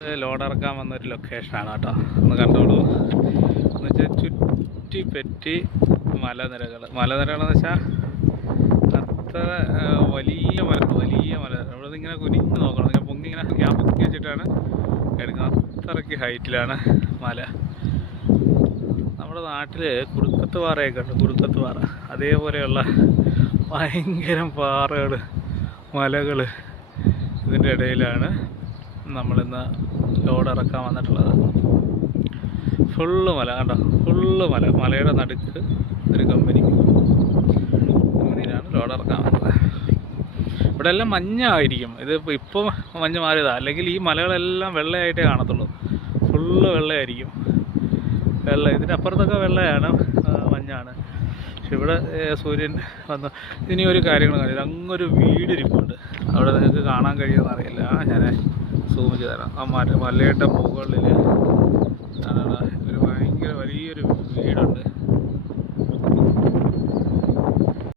Load ഇറക്കാൻ വന്നൊരു ലൊക്കേഷനാണ് കേട്ടോ. ഒന്ന് കണ്ടോളൂ. എന്ന് വെച്ചാൽ ചുറ്റിപ്പറ്റി മലനിരകളെന്ന് വെച്ചാൽ അത്ര വലിയ മല. ഇവിടെ നിന്ന് ഇങ്ങനെ കുനിഞ്ഞ് നോക്കണം. ഞാൻ പൊക്കി വെച്ചിട്ടാണ് എടുക്കുന്നത്. അത്രയ്ക്ക് ഹൈറ്റിലാണ് മല. നമ്മുടെ നാട്ടിൽ കുടുക്കത്ത് പാറയൊക്കെ ഉണ്ട്. കുടുക്കത്ത് പാറ അതേപോലെയുള്ള ഭയങ്കരം പാറകൾ, മലകൾ, ഇതിൻ്റെ ഇടയിലാണ് നമ്മളിന്ന് ലോഡ് ഇറക്കാൻ വന്നിട്ടുള്ളത്. ഫുള്ള് മല കണ്ടോ, ഫുള്ള് മലയുടെ നടുക്ക് ഒരു കമ്പനിയിലാണ് ലോഡ് ഇറക്കാൻ വന്നത്. ഇവിടെ എല്ലാം മഞ്ഞായിരിക്കും. ഇത് ഇപ്പോൾ മഞ്ഞ് മാറിയതാണ്. അല്ലെങ്കിൽ ഈ മലകളെല്ലാം വെള്ളയായിട്ടേ കാണത്തുള്ളൂ. ഫുള്ള് വെള്ളയായിരിക്കും. ഇതിൻ്റെ അപ്പുറത്തൊക്കെ വെള്ളയാണ്, മഞ്ഞാണ്. പക്ഷെ ഇവിടെ സൂര്യൻ വന്ന് ഇനി ഒരു കാര്യങ്ങൾ കാണില്ല. അങ്ങൊരു വീട് ഇരിപ്പുണ്ട്. അവിടെ നിങ്ങൾക്ക് കാണാൻ കഴിയുമെന്ന് അറിയില്ല. ഞാൻ സൂം ചെയ്ത് തരാം. ആ മലയുടെ മുകളിൽ